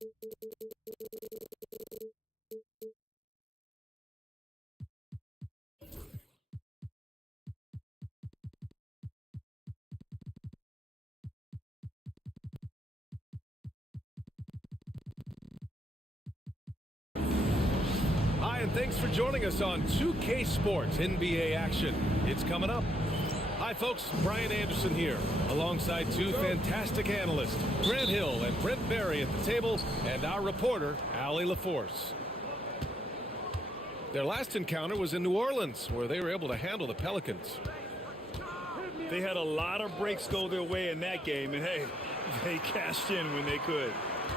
Hi, and thanks for joining us on 2K Sports NBA action. It's coming up. Hi, folks. Brian Anderson here, alongside two fantastic analysts, Grant Hill and Brent Berry at the table, and our reporter, Allie LaForce. Their last encounter was in New Orleans, where they were able to handle the Pelicans. They had a lot of breaks go their way in that game, and hey, they cashed in when they could.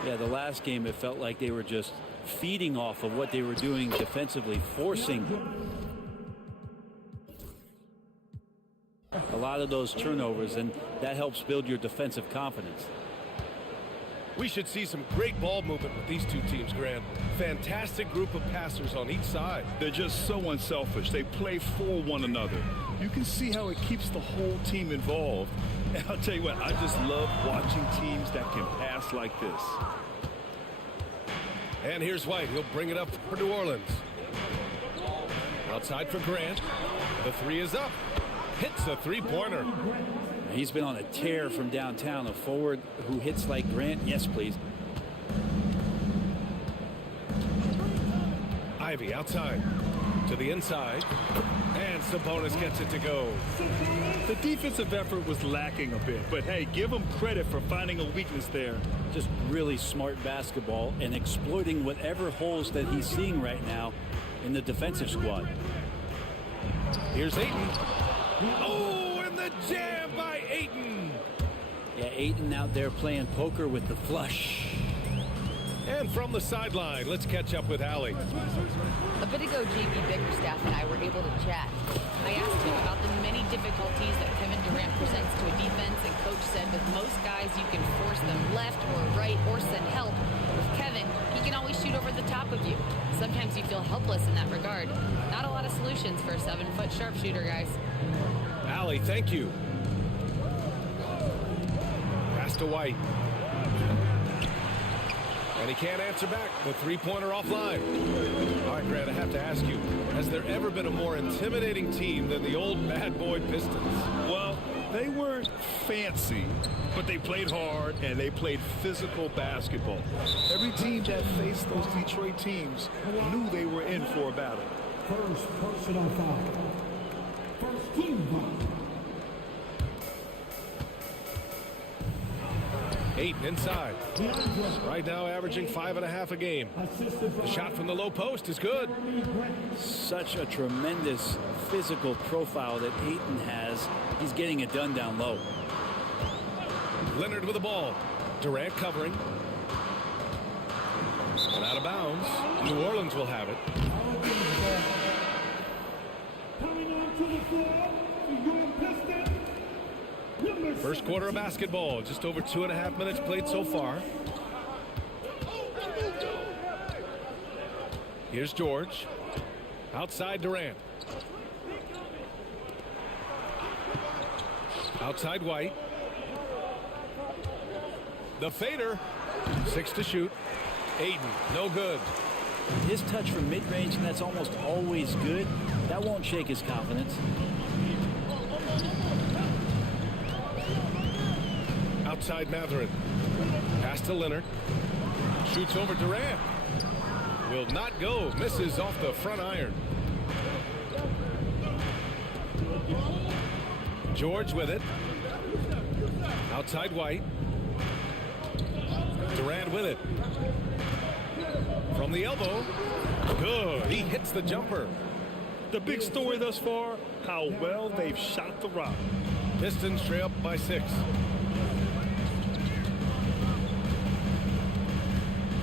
Yeah, the last game, it felt like they were just feeding off of what they were doing defensively, forcing a lot of those turnovers, and that helps build your defensive confidence. We should see some great ball movement with these two teams, Grant. Fantastic group of passers on each side. They're just so unselfish. They play for one another. You can see how it keeps the whole team involved. And I'll tell you what, I just love watching teams that can pass like this. And here's White. He'll bring it up for New Orleans. Outside for Grant. The three is up. Hits a three-pointer. He's been on a tear from downtown. A forward who hits like Grant. Yes, please. Ivy outside to the inside. And Sabonis gets it to go. The defensive effort was lacking a bit, but hey, give him credit for finding a weakness there. Just really smart basketball and exploiting whatever holes that he's seeing right now in the defensive squad. Here's Ayton. Oh, and the jam by Ayton. Yeah, Ayton out there playing poker with the flush. And from the sideline, let's catch up with Allie. A bit ago, JB Bickerstaff and I were able to chat. I asked him about the many difficulties that Kevin Durant presents to a defense, and Coach said with most guys you can force them left or right or send help. With Kevin, he can always shoot over the top of you. Sometimes you feel helpless in that regard. Not a lot of solutions for a 7-foot sharpshooter, guys. Allie, thank you. Pass to White. And he can't answer back. The three-pointer offline. All right, Grant, I have to ask you, has there ever been a more intimidating team than the old bad boy Pistons? Well, they weren't fancy, but they played hard and they played physical basketball. Every team that faced those Detroit teams knew they were in for a battle. First personal foul. First team foul. Ayton inside. Right now averaging 5.5 a game. The shot from the low post is good. Such a tremendous physical profile that Ayton has. He's getting it done down low. Leonard with the ball. Durant covering. And out of bounds. New Orleans will have it. Coming onto the floor for your Pistons. First quarter of basketball. Just over 2.5 minutes played so far. Here's George. Outside Durant. Outside White. The fader. 6 to shoot. Ayton, no good. His touch from mid-range, and that's almost always good. That won't shake his confidence. Outside Mathurin. Pass to Leonard. Shoots over Durant. Will not go. Misses off the front iron. George with it. Outside White. Durant with it. From the elbow. Good. He hits the jumper. The big story thus far, how well they've shot the rock. Pistons trail up by 6.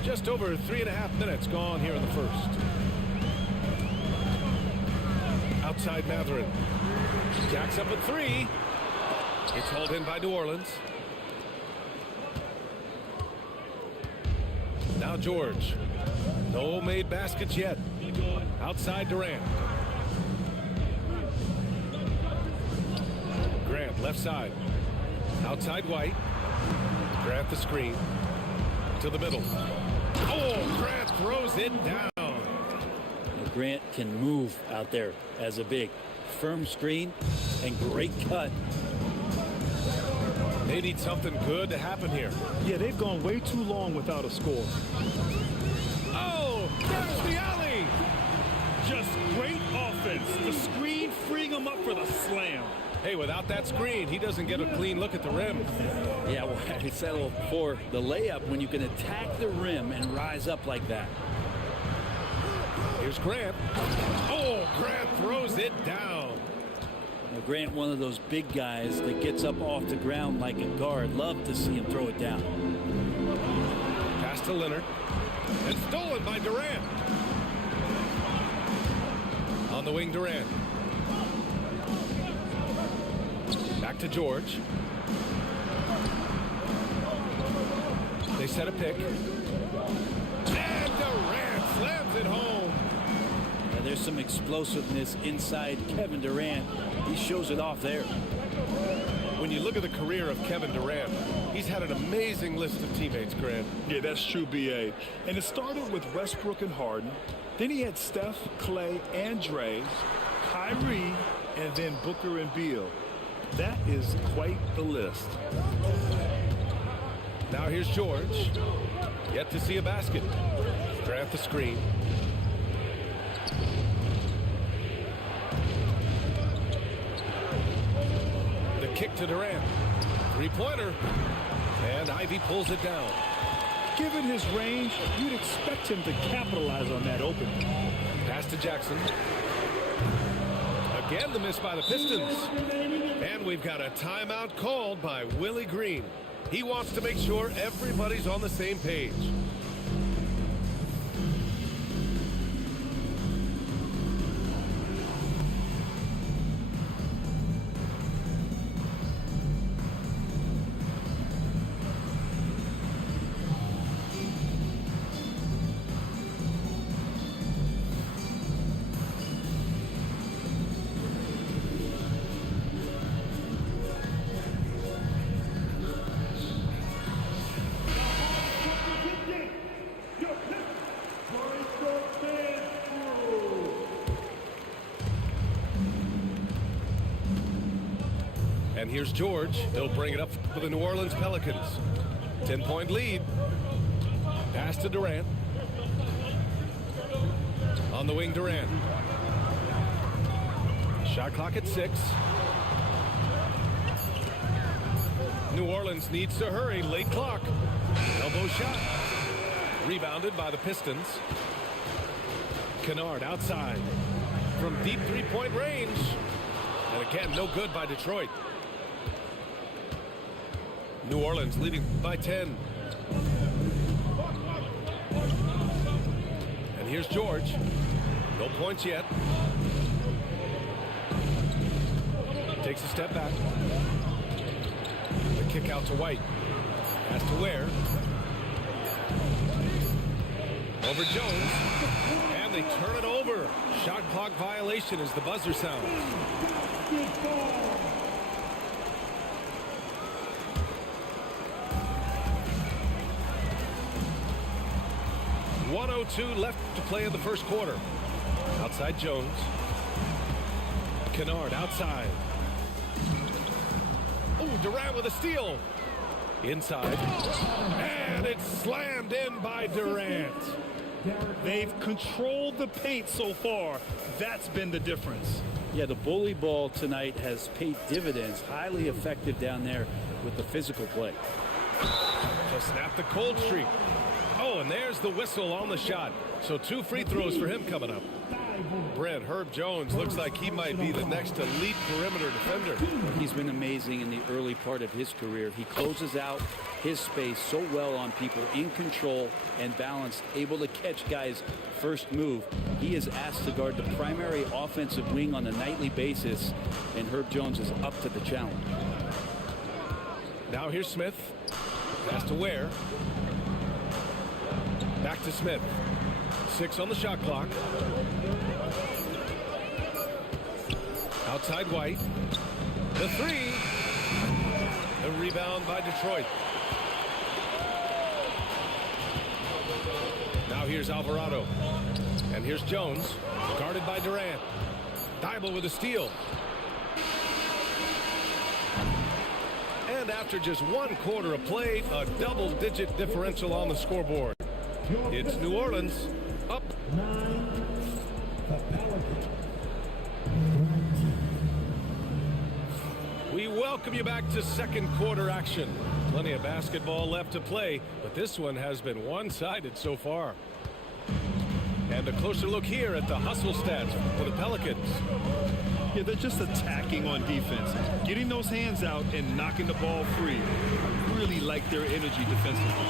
Just over 3.5 minutes gone here in the first. Outside Mathurin. Jacks up at 3. It's hauled in by New Orleans. Now George. No made baskets yet. Outside Durant. Grant left side. Outside White. Grant the screen. To the middle. Oh, Grant throws it down. Grant can move out there as a big. Firm screen and great cut. They need something good to happen here. Yeah, they've gone way too long without a score. Oh, there's the alley. Just great offense. The screen freeing him up for the slam. Hey, without that screen, he doesn't get a clean look at the rim. Yeah, well, I settle for the layup when you can attack the rim and rise up like that. Here's Grant. Oh, Grant throws it down. Now, Grant, one of those big guys that gets up off the ground like a guard. Love to see him throw it down. Pass to Leonard. And stolen by Durant. On the wing, Durant. Back to George. They set a pick. And Durant slams it home. Now, there's some explosiveness inside Kevin Durant. He shows it off there. When you look at the career of Kevin Durant, he's had an amazing list of teammates, Grant. Yeah, that's true, B.A. And it started with Westbrook and Harden. Then he had Steph, Clay, and Dre, Kyrie, and then Booker and Beal. That is quite the list. Now here's George. Yet to see a basket. Grant the screen. The kick to Durant. Three-pointer. And Ivy pulls it down. Given his range, you'd expect him to capitalize on that open. Pass to Jackson. Again, the miss by the Pistons. And we've got a timeout called by Willie Green. He wants to make sure everybody's on the same page. And here's George. He'll bring it up for the New Orleans Pelicans. 10-point lead. Pass to Durant. On the wing, Durant. Shot clock at 6. New Orleans needs to hurry. Late clock. Elbow shot. Rebounded by the Pistons. Kennard outside. From deep three-point range. And again, no good by Detroit. New Orleans leading by 10. And here's George. No points yet. Takes a step back. The kick out to White. Pass to Ware. Over Jones. And they turn it over. Shot clock violation as the buzzer sounds. 1:02 left to play in the first quarter. Outside Jones. Kennard outside. Oh, Durant with a steal. Inside. And it's slammed in by Durant. They've controlled the paint so far. That's been the difference. Yeah, the bully ball tonight has paid dividends. Highly effective down there with the physical play. To snap the cold streak. Oh, and there's the whistle on the shot. So 2 free throws for him coming up. Brent, Herb Jones looks like he might be the next elite perimeter defender. He's been amazing in the early part of his career. He closes out his space so well on people, in control and balanced, able to catch guys' first move. He is asked to guard the primary offensive wing on a nightly basis, and Herb Jones is up to the challenge. Now here's Smith. Pass to Ware. Back to Smith. 6 on the shot clock. Outside White. The 3. The rebound by Detroit. here's Alvarado. And here's Jones, guarded by Durant. Thibault with a steal. And after just 1 quarter of play, a double-digit differential on the scoreboard. It's New Orleans up. 9, the Pelicans. We welcome you back to second quarter action. Plenty of basketball left to play, but this one has been one-sided so far. And a closer look here at the hustle stats for the Pelicans. Yeah, they're just attacking on defense, getting those hands out and knocking the ball free. I really like their energy defensively.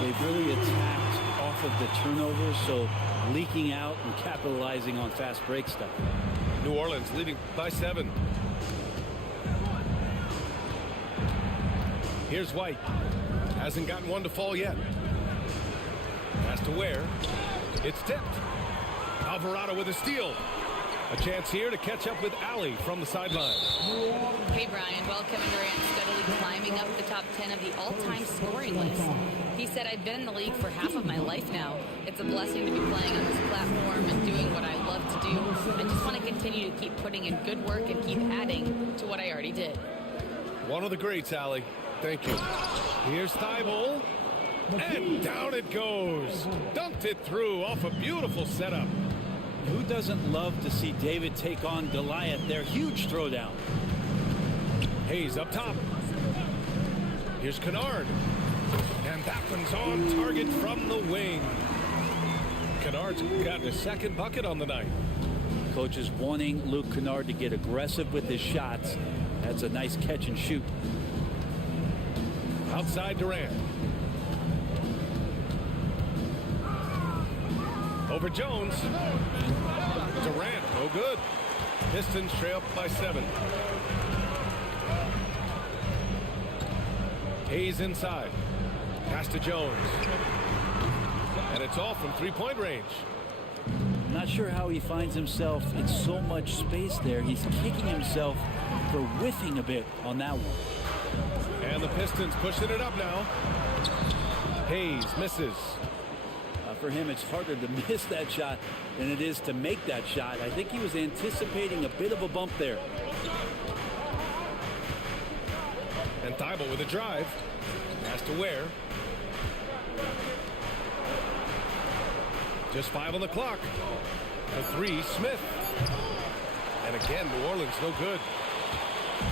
They've really attacked off of the turnovers, so leaking out and capitalizing on fast break stuff. New Orleans leading by 7. Here's White. Hasn't gotten one to fall yet. Has to Ware. It's tipped. Alvarado with a steal. A chance here to catch up with Allie from the sideline. Hey, Brian. Well, Kevin Durant steadily climbing up the top 10 of the all-time scoring list. He said, I've been in the league for half of my life now. It's a blessing to be playing on this platform and doing what I love to do. I just want to continue to keep putting in good work and keep adding to what I already did. One of the greats, Allie. Thank you. Here's Thibault. And down it goes. Dunked it through off a beautiful setup. Who doesn't love to see David take on Goliath? Their huge throwdown. Hayes up top. Here's Kennard. And that one's on target from the wing. Kennard's got his second bucket on the night. Coach is wanting Luke Kennard to get aggressive with his shots. That's a nice catch and shoot. Outside Durant. Over Jones. Durant, no good. Pistons trail by 7. Hayes inside. Pass to Jones. And it's off from three-point range. Not sure how he finds himself in so much space there. He's kicking himself for whiffing a bit on that one. And the Pistons pushing it up now. Hayes misses. For him, it's harder to miss that shot than it is to make that shot. I think he was anticipating a bit of a bump there. And Thibault with a drive. Has to Ware. Just 5 on the clock. The 3, Smith. And again, New Orleans no good.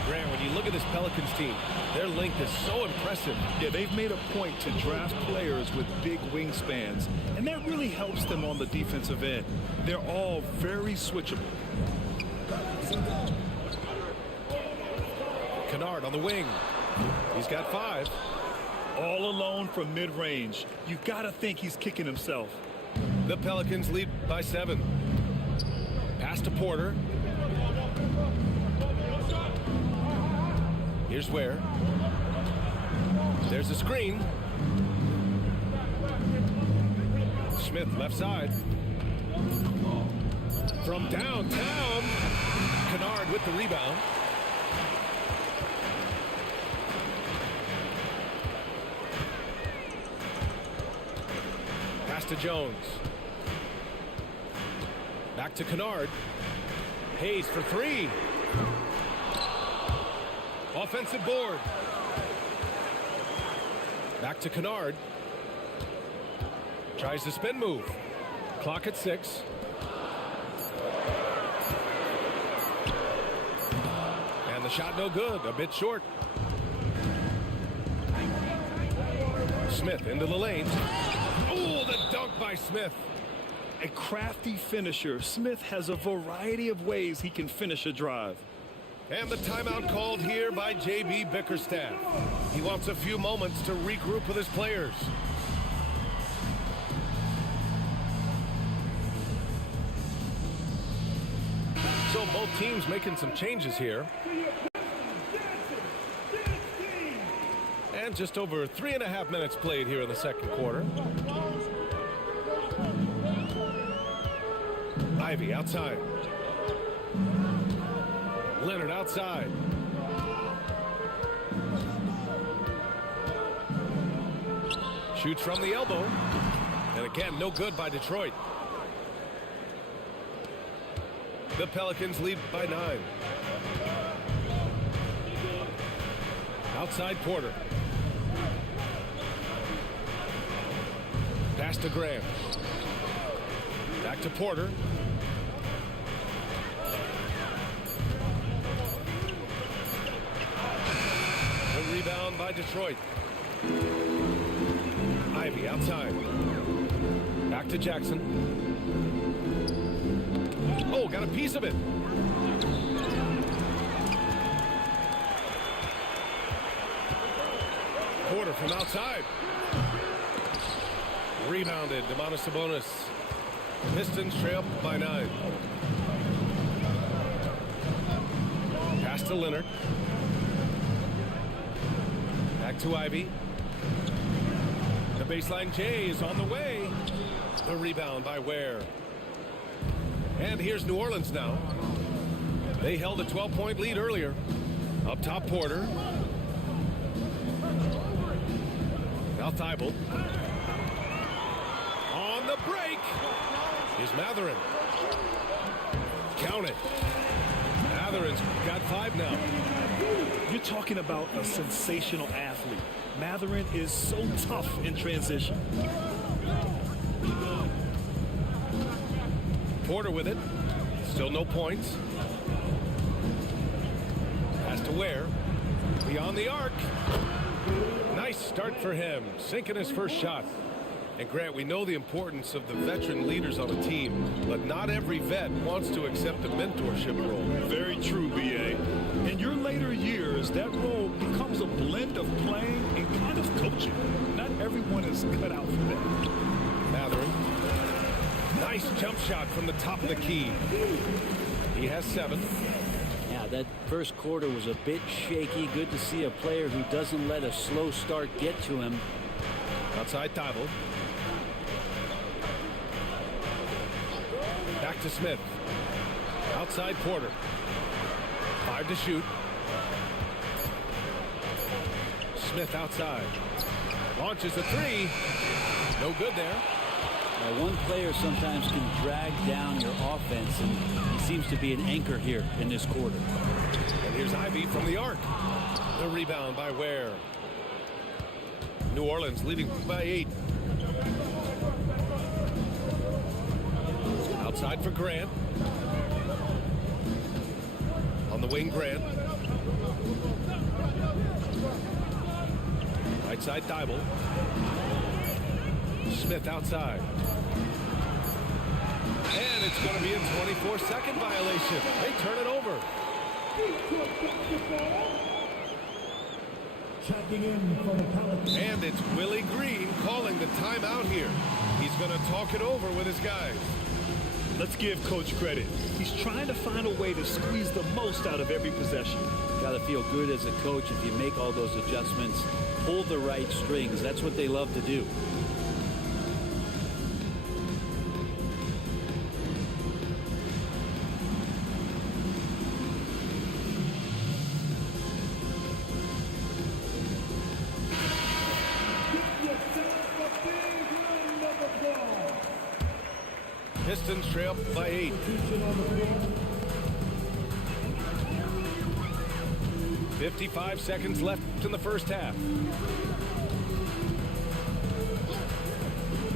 Grant, when you look at this Pelicans team, their length is so impressive. Yeah, they've made a point to draft players with big wingspans, and that really helps them on the defensive end. They're all very switchable. Kennard on the wing. He's got 5. All alone from mid-range. You've got to think he's kicking himself. The Pelicans lead by 7. Pass to Porter. Here's Ware. There's a screen. Smith left side. From downtown. Kennard with the rebound. Pass to Jones. Back to Kennard. Hayes for 3. Offensive board. Back to Kennard. Tries the spin move. Clock at 6. And the shot no good. A bit short. Smith into the lane. Oh, the dunk by Smith. A crafty finisher. Smith has a variety of ways he can finish a drive. And the timeout called here by J.B. Bickerstaff. He wants a few moments to regroup with his players. So both teams making some changes here. And just over 3.5 minutes played here in the second quarter. Ivy outside. Leonard outside. Shoots from the elbow. And Again, no good by Detroit. The Pelicans lead by 9. Outside Porter. Pass to Graham. Back to Porter. The rebound by Detroit. Ivy outside. Back to Jackson. Oh, got a piece of it. Porter from outside. Rebounded. Domantas Sabonis. Pistons trail by 9. Pass to Leonard. Back to Ivy. The baseline J is on the way. The rebound by Ware. And here's New Orleans now. They held a 12-point lead earlier. Up top, Porter. Now Thibault. On the break is Mathurin. Count it. Mathurin's got 5 now. You're talking about a sensational athlete. Mathurin is so tough in transition. Porter with it. Still no points. Pass to Ware. Beyond the arc. Nice start for him. Sinking his first shot. And Grant, we know the importance of the veteran leaders on a team, but not every vet wants to accept a mentorship role. Very true, B.A. In your later years, that role becomes a blend of playing and kind of coaching. Not everyone is cut out for that. Mathurin. Nice jump shot from the top of the key. He has 7. Yeah, that first quarter was a bit shaky. Good to see a player who doesn't let a slow start get to him. Outside Thibault. Back to Smith. Outside Porter. 5 to shoot. Smith outside. Launches a 3. No good there. Now, one player sometimes can drag down your offense, and he seems to be an anchor here in this quarter. And here's Ivy from the arc. The rebound by Ware. New Orleans leading by 8. Outside for Grant. On the wing, Grant. Right side, Thibault. Smith outside. And it's going to be a 24-second violation. They turn it over. Checking in for the Pelicans. And it's Willie Green calling the timeout here. He's going to talk it over with his guys. Let's give Coach credit. He's trying to find a way to squeeze the most out of every possession. Got to feel good as a coach if you make all those adjustments, pull the right strings. That's what they love to do. Pistons trail by 8. 55 seconds left in the first half.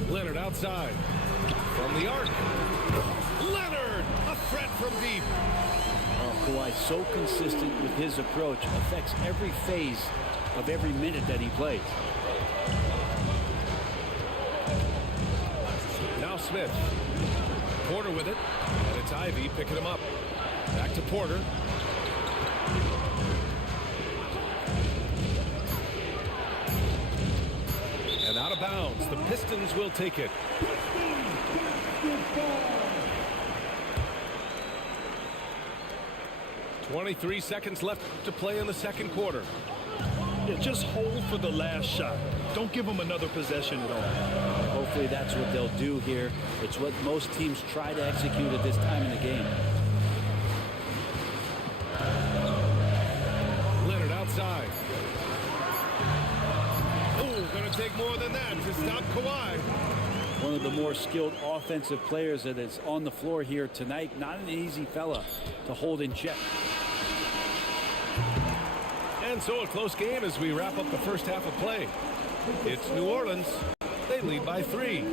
Leonard outside. From the arc. Leonard! A threat from deep. Oh, Kawhi, so consistent with his approach. Affects every phase of every minute that he plays. Now Smith. Porter with it. And it's Ivy picking him up. Back to Porter. And out of bounds. The Pistons will take it. .23 seconds left to play in the second quarter. Yeah, just hold for the last shot. Don't give them another possession at all. Hopefully that's what they'll do here. It's what most teams try to execute at this time in the game. Leonard outside. Oh, gonna take more than that to stop Kawhi. one of the more skilled offensive players that is on the floor here tonight. Not an easy fella to hold in check. And so a close game as we wrap up the first half of play. It's New Orleans. They lead by 3.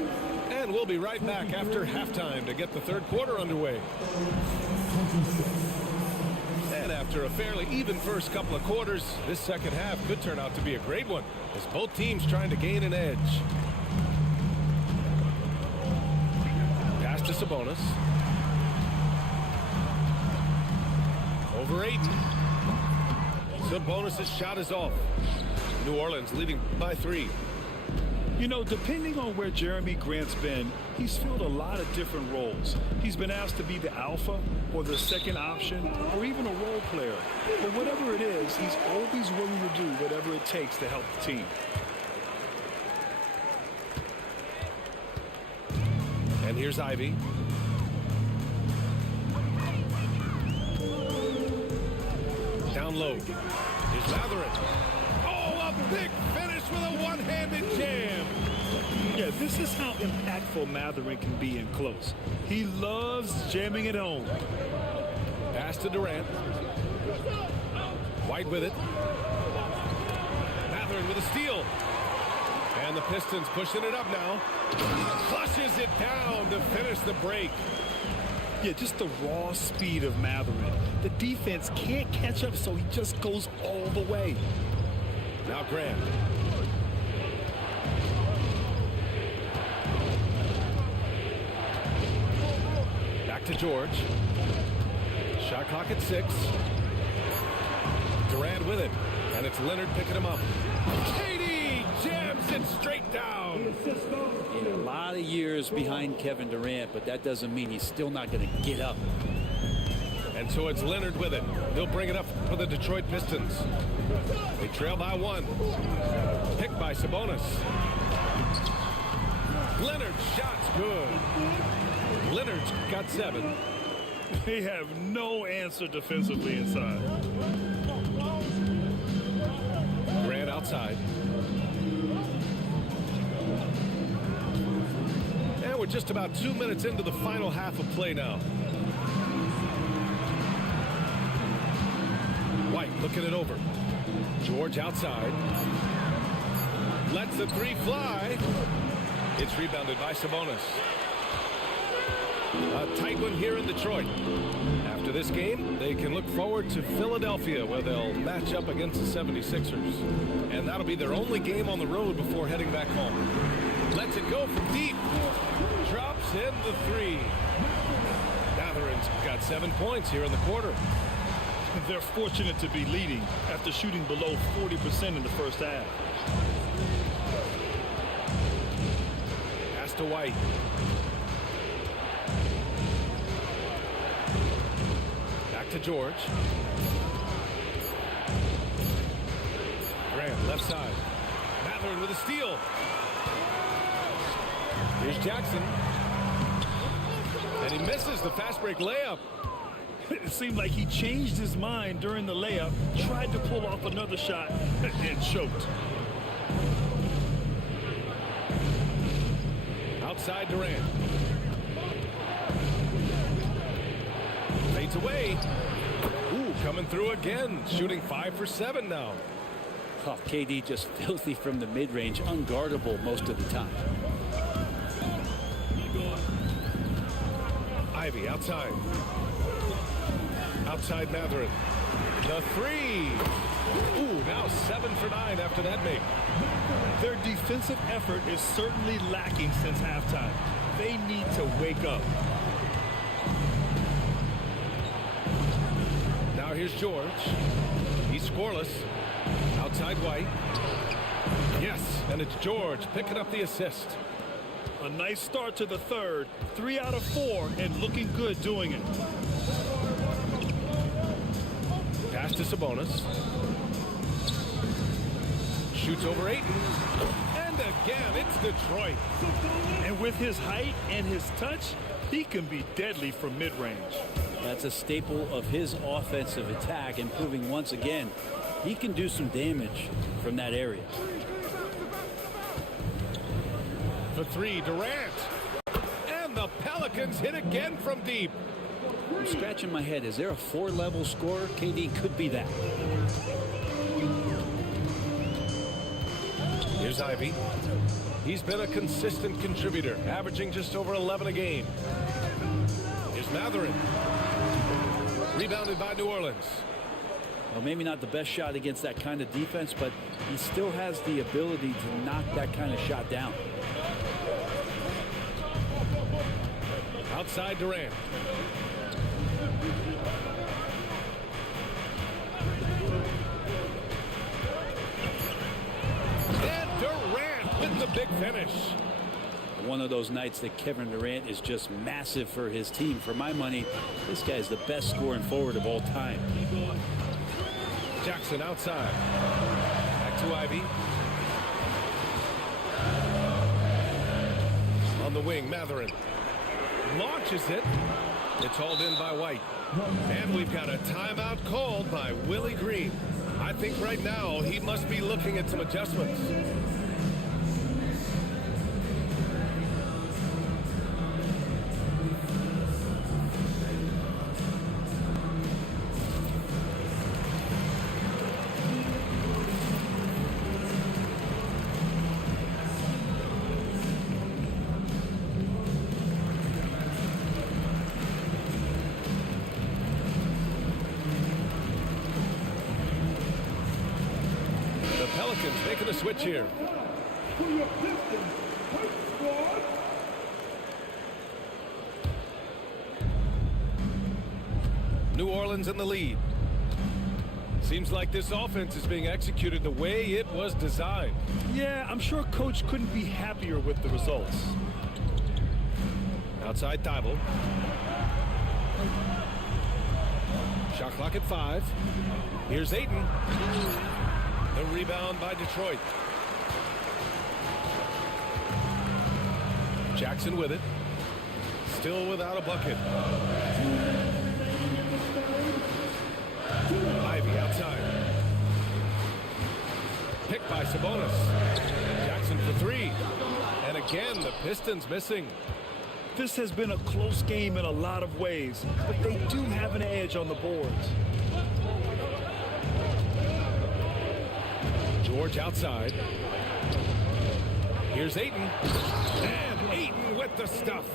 And we'll be right back after halftime to get the third quarter underway. And after a fairly even first couple of quarters, this second half could turn out to be a great one as both teams trying to gain an edge. Pass to Sabonis. Over Ayton. Sabonis' shot is off. New Orleans leading by 3. You know, depending on where Jeremy Grant's been, he's filled a lot of different roles. He's been asked to be the alpha or the second option or even a role player. But whatever it is, he's always willing to do whatever it takes to help the team. And here's Ivy. Down low. Here's Matherin. Oh, a big finish with a one-handed jam. Yeah, this is how impactful Matherin can be in close. He loves jamming it home. Pass to Durant. White with it. Matherin with a steal. And the Pistons pushing it up now. Flushes it down to finish the break. Yeah, just the raw speed of Matherin. The defense can't catch up, so he just goes all the way. Now Grant. Back to George. Shot clock at 6. Durant with it. And it's Leonard picking him up. KD jams it straight down. A lot of years behind Kevin Durant, but that doesn't mean he's still not going to get up. And so it's Leonard with it. He'll bring it up for the Detroit Pistons. They trail by 1. Picked by Sabonis. Leonard's shot's good. Leonard's got 7. They have no answer defensively inside. Grant outside. And we're just about 2 minutes into the final half of play now. White looking it over. George outside. Lets the 3 fly. It's rebounded by Sabonis. A tight one here in Detroit. After this game, they can look forward to Philadelphia, where they'll match up against the 76ers. And that'll be their only game on the road before heading back home. Lets it go from deep. Drops in the 3. Matherin's got 7 points here in the quarter. They're fortunate to be leading after shooting below 40% in the first half. Pass to White. Back to George. Grant left side. Matherin with a steal. Here's Jackson. And he misses the fast break layup. It seemed like he changed his mind during the layup, tried to pull off another shot, and choked. Outside Durant. Fades away. Ooh, coming through again. Shooting 5 for 7 now. Oh, KD just filthy from the mid-range, unguardable most of the time. Ivy outside. Outside Matherin. The 3. Ooh, now 7 for 9 after that make. Their defensive effort is certainly lacking since halftime. They need to wake up. Now here's George. He's scoreless. Outside White. Yes, and it's George picking up the assist. A nice start to the third. 3 out of 4 and looking good doing it. Pass to Sabonis. Shoots over Ayton. And again, it's Detroit. And with his height and his touch, he can be deadly from mid-range. That's a staple of his offensive attack, and proving once again he can do some damage from that area. For 3, Durant. Pelicans hit again from deep. I'm scratching my head. Is there a 4-level scorer? KD could be that. Here's Ivy. He's been a consistent contributor, averaging just over 11 a game. Here's Matherin. Rebounded by New Orleans. Well, maybe not the best shot against that kind of defense, but he still has the ability to knock that kind of shot down. Outside Durant. And Durant with the big finish. One of those nights that Kevin Durant is just massive for his team. For my money, this guy's the best scoring forward of all time. Jackson outside. Back to Ivy. On the wing, Matherin launches it. It's hauled in by White. And we've got a timeout called by Willie Green. I think right now he must be looking at some adjustments. Pelicans making a switch here. For your Pistons, quick squad. New Orleans in the lead. Seems like this offense is being executed the way it was designed. Yeah, I'm sure Coach couldn't be happier with the results. Outside Thibault. Shot clock at 5. Here's Ayton. The rebound by Detroit. Jackson with it. Still without a bucket. Ivy outside. Picked by Sabonis. Jackson for 3. And again, the Pistons missing. This has been a close game in a lot of ways, but they do have an edge on the boards. George outside. Here's Ayton. And Ayton with the stuff.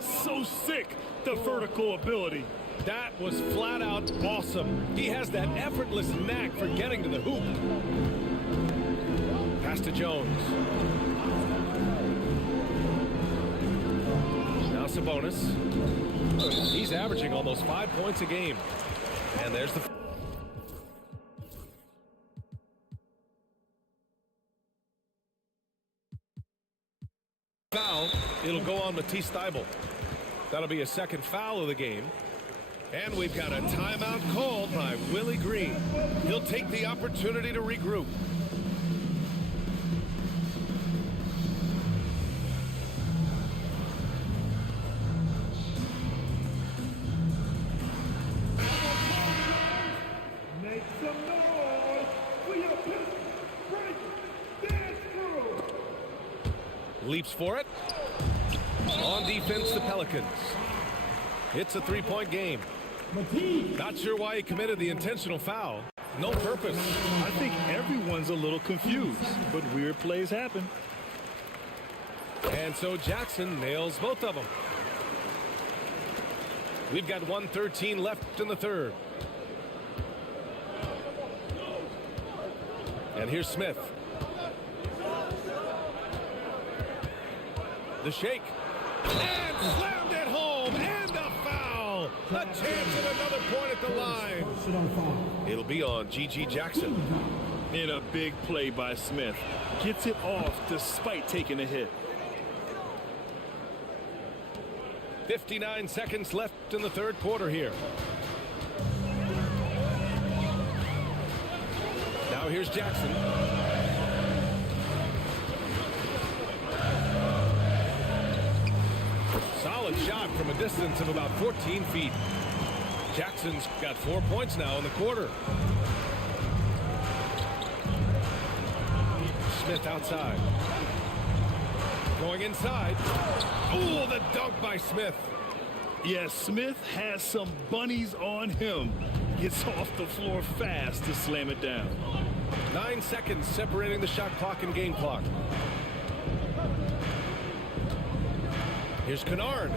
So sick, the vertical ability. That was flat out awesome. He has that effortless knack for getting to the hoop. Pass to Jones. Now Sabonis. He's averaging almost 5 points a game. And there's the foul. It'll go on Matisse Thybulle. That'll be a second foul of the game. And we've got a timeout called by Willie Green. He'll take the opportunity to regroup. Make some noise for your Pistons. Break dance crew. Leaps for it. On defense, the Pelicans. It's a 3-point game. Not sure why he committed the intentional foul. No purpose. I think everyone's a little confused, but weird plays happen. And so Jackson nails both of them. We've got 1:13 left in the third. And here's Smith. The shake. And slammed it home. And a foul. A chance at another point at the line. Sit on foul. It'll be on G.G. Jackson. In a big play by Smith. Gets it off despite taking a hit. 59 seconds left in the third quarter here. Now here's Jackson. Solid shot from a distance of about 14 feet. Jackson's got 4 points now in the quarter. Smith outside. Going inside. Ooh, the dunk by Smith. Yes, Smith has some bunnies on him. Gets off the floor fast to slam it down. 9 seconds separating the shot clock and game clock. Here's Kennard.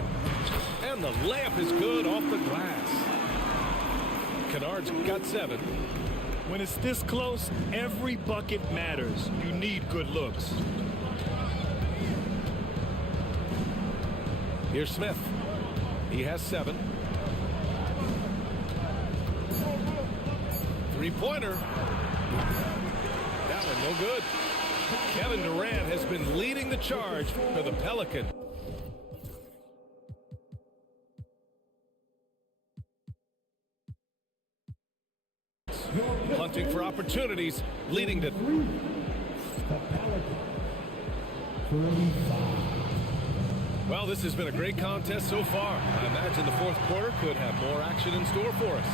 And the layup is good off the glass. Kennard's got 7. When it's this close, every bucket matters. You need good looks. Here's Smith. He has 7. Three-pointer. That one no good. Kevin Durant has been leading the charge for the Pelicans. Hunting for opportunities, leading to... Well, this has been a great contest so far. I imagine the fourth quarter could have more action in store for us.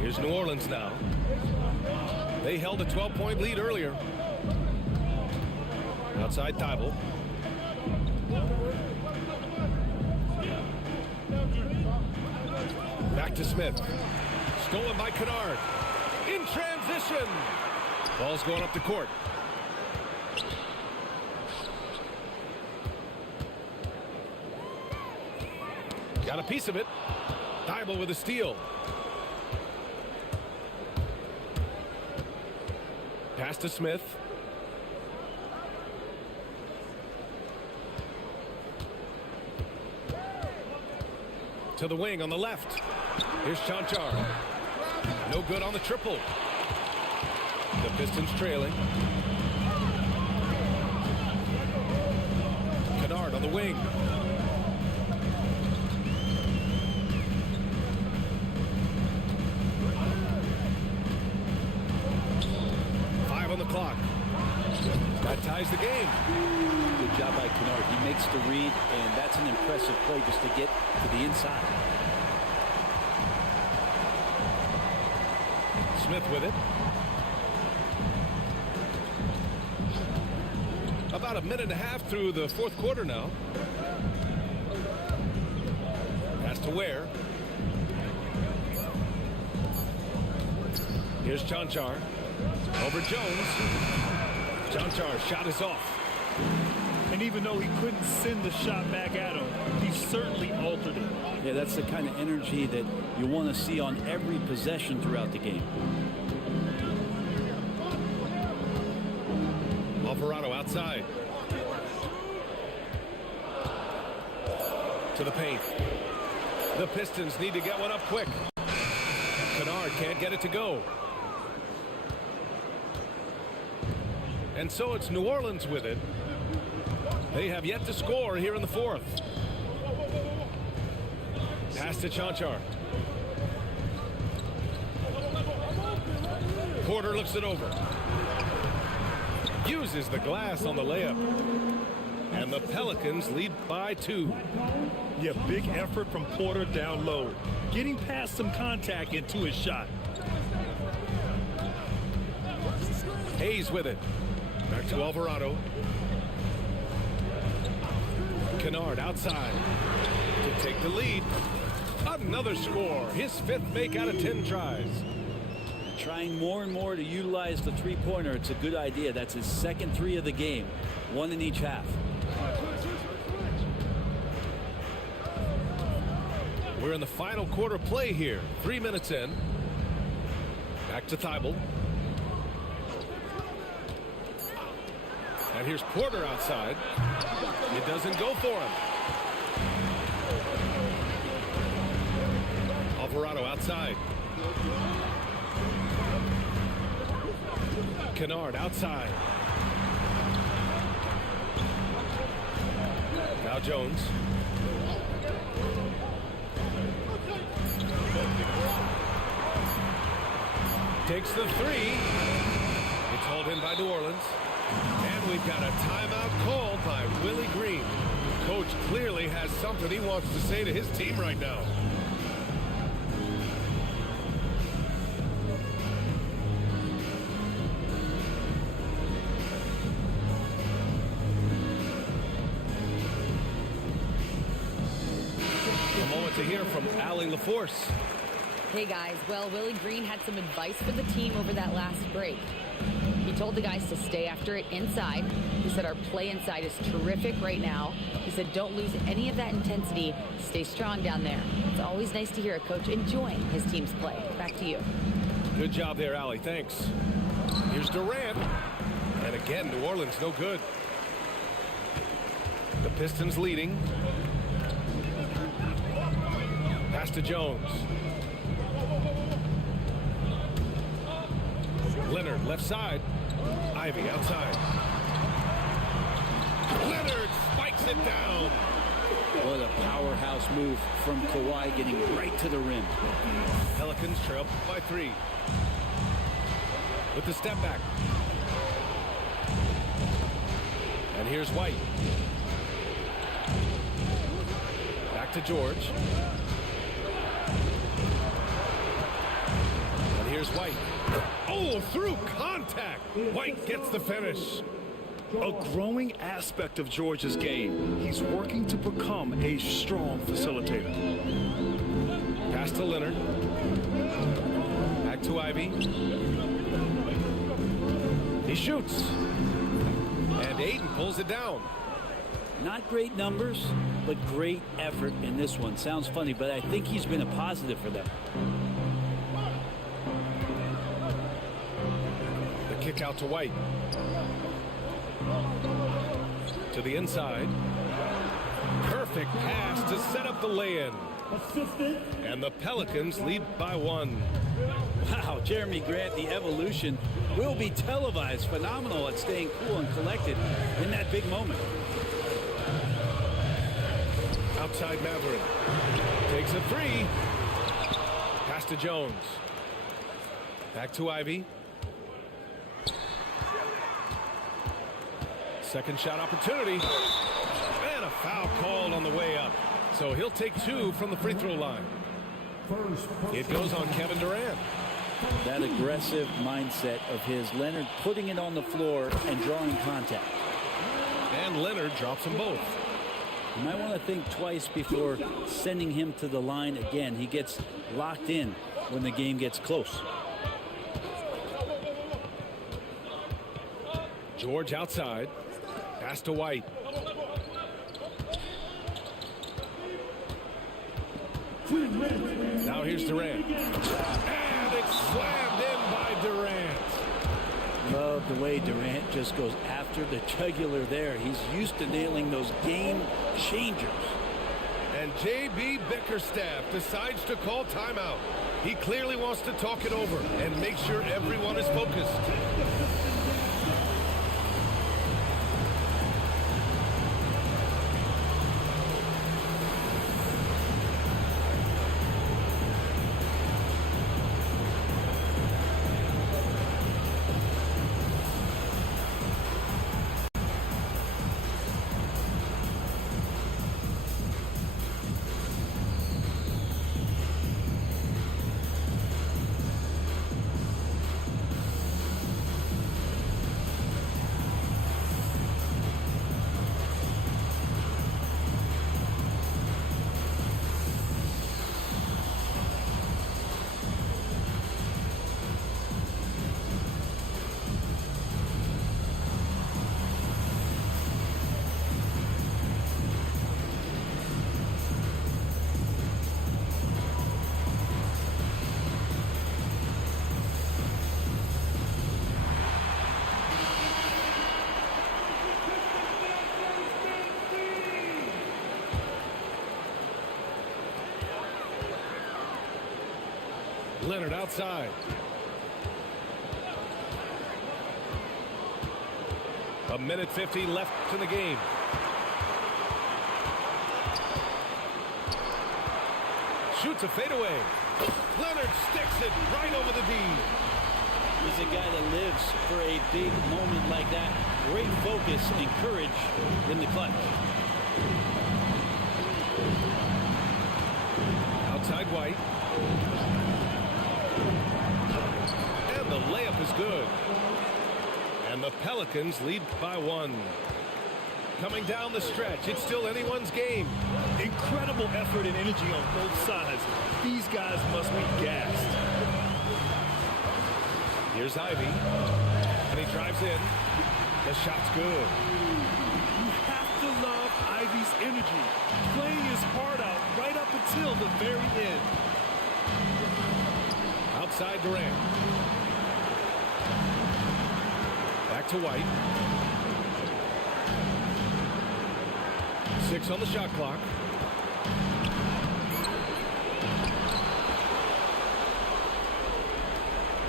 Here's New Orleans now. They held a 12-point lead earlier. Outside Thibault. Back to Smith. Stolen by Kennard. In transition. Ball's going up the court. Got a piece of it. Thibault with a steal. Pass to Smith. To the wing on the left. Here's Chanchar. No good on the triple. The Pistons trailing. Kennard on the wing. On the clock. That ties the game. Good job by Kennard. He makes the read, and that's an impressive play just to get to the inside. Smith with it. About a minute and a half through the fourth quarter now. Pass to Ware. Here's Chanchar. Over Jones. Chanchar shot is off. And even though he couldn't send the shot back at him, he certainly altered it. Yeah, that's the kind of energy that you want to see on every possession throughout the game. Alvarado outside. To the paint. The Pistons need to get one up quick. Kennard can't get it to go. And so it's New Orleans with it. They have yet to score here in the fourth. Pass to Chanchar. Porter looks it over. Uses the glass on the layup. And the Pelicans lead by 2. Yeah, big effort from Porter down low. Getting past some contact into his shot. Hayes with it. Back to Alvarado. Kennard outside to take the lead. Another score. His 5th make out of 10 tries. Trying more and more to utilize the three-pointer. It's a good idea. That's his second 3 of the game. 1 in each half. We're in the final quarter play here. 3 minutes in. Back to Thibault. And here's Porter outside. It doesn't go for him. Alvarado outside. Kennard outside. Now Jones. Takes the 3. It's hauled in by New Orleans. And we've got a timeout called by Willie Green. Coach clearly has something he wants to say to his team right now. to hear from Allie LaForce. Hey guys, well, Willie Green had some advice for the team over that last break. He told the guys to stay after it inside. He said our play inside is terrific right now. He said don't lose any of that intensity. Stay strong down there. It's always nice to hear a coach enjoying his team's play. Back to you. Good job there, Allie. Thanks. Here's Durant. And again, New Orleans no good. The Pistons leading. Pass to Jones. Leonard left side. Ivy outside. Leonard spikes it down. What a powerhouse move from Kawhi, getting right to the rim. Pelicans trail by 3. With the step back. And here's White. Back to George. And here's White. Oh, through contact. White gets the finish. A growing aspect of George's game. He's working to become a strong facilitator. Pass to Leonard. Back to Ivy. He shoots. And Ayton pulls it down. Not great numbers, but great effort in this one. Sounds funny, but I think he's been a positive for them. The kick out to White. To the inside. Perfect pass to set up the lay-in. And the Pelicans lead by 1. Wow, Jeremy Grant, the evolution will be televised. Phenomenal at staying cool and collected in that big moment. Outside Matherin. Takes a 3. Pass to Jones. Back to Ivy. Second shot opportunity. And a foul called on the way up. So he'll take 2 from the free throw line. It goes on Kevin Durant. That aggressive mindset of his. Leonard putting it on the floor and drawing contact. And Leonard drops them both. You might want to think twice before sending him to the line again. He gets locked in when the game gets close. George outside. Pass to White. Now here's Durant. And it's slammed in by Durant. Love the way Durant just goes after the jugular there. He's used to nailing those game changers. And J.B. Bickerstaff decides to call timeout. He clearly wants to talk it over and make sure everyone is focused. Leonard outside. A minute 50 left in the game. Shoots a fadeaway. Leonard sticks it right over the D. He's a guy that lives for a big moment like that. Great focus and courage in the clutch. Outside White. And the layup is good. And the Pelicans lead by 1. Coming down the stretch, it's still anyone's game. Incredible effort and energy on both sides. These guys must be gassed. Here's Ivy, and he drives in. The shot's good. You have to love Ivy's energy, playing his heart out right up until the very end. Outside Durant. Back to White. 6 on the shot clock.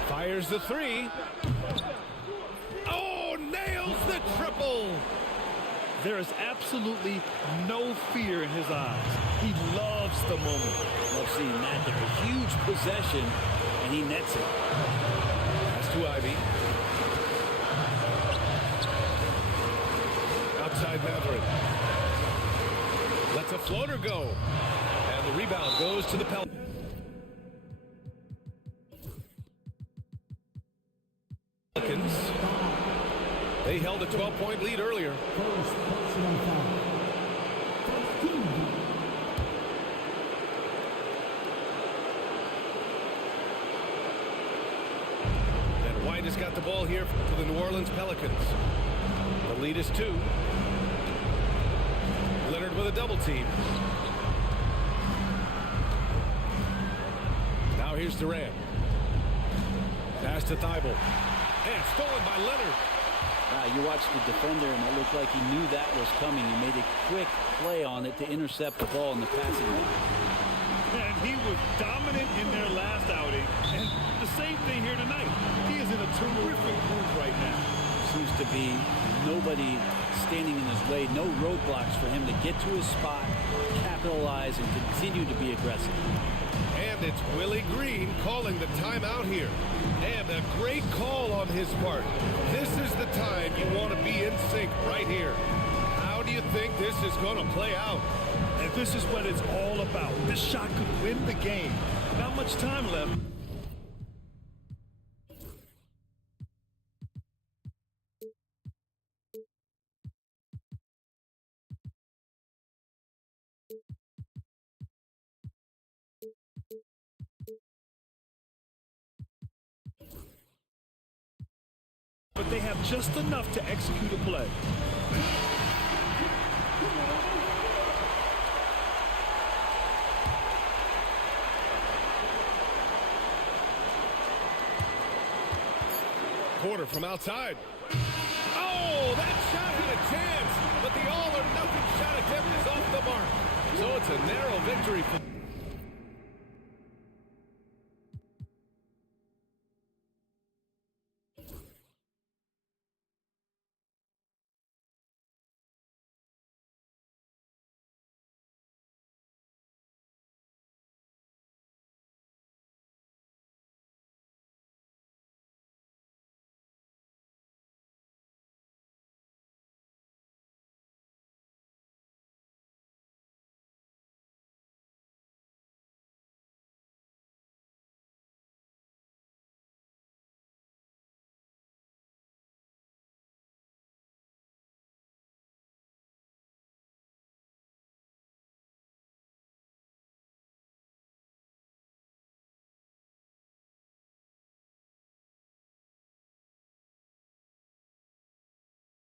Fires the 3. Oh, nails the triple. There is absolutely no fear in his eyes. He loves the moment. Love seeing that there. A huge possession, and he nets it. Pass to Ivy. Outside Matherin. Lets a floater go. And the rebound goes to the Pelicans. They held a 12-point lead earlier. And White has got the ball here for the New Orleans Pelicans. The lead is 2. Leonard with a double team. Now here's Durant. Pass to Thibault. And stolen by Leonard. You watched the defender, and it looked like he knew that was coming. He made a quick play on it to intercept the ball in the passing lane. And he was dominant in their last outing. And the same thing here tonight. He is in a terrific groove right now. Seems to be nobody standing in his way, no roadblocks for him to get to his spot, capitalize, and continue to be aggressive. And it's Willie Green calling the timeout here. And a great call on his part. This is the time you want to be in sync right here. How do you think this is going to play out? And this is what it's all about. This shot could win the game. Not much time left. But they have just enough to execute a play. Porter from outside. Oh, that shot had a chance, but the all-or-nothing shot attempt is off the mark. So it's a narrow victory for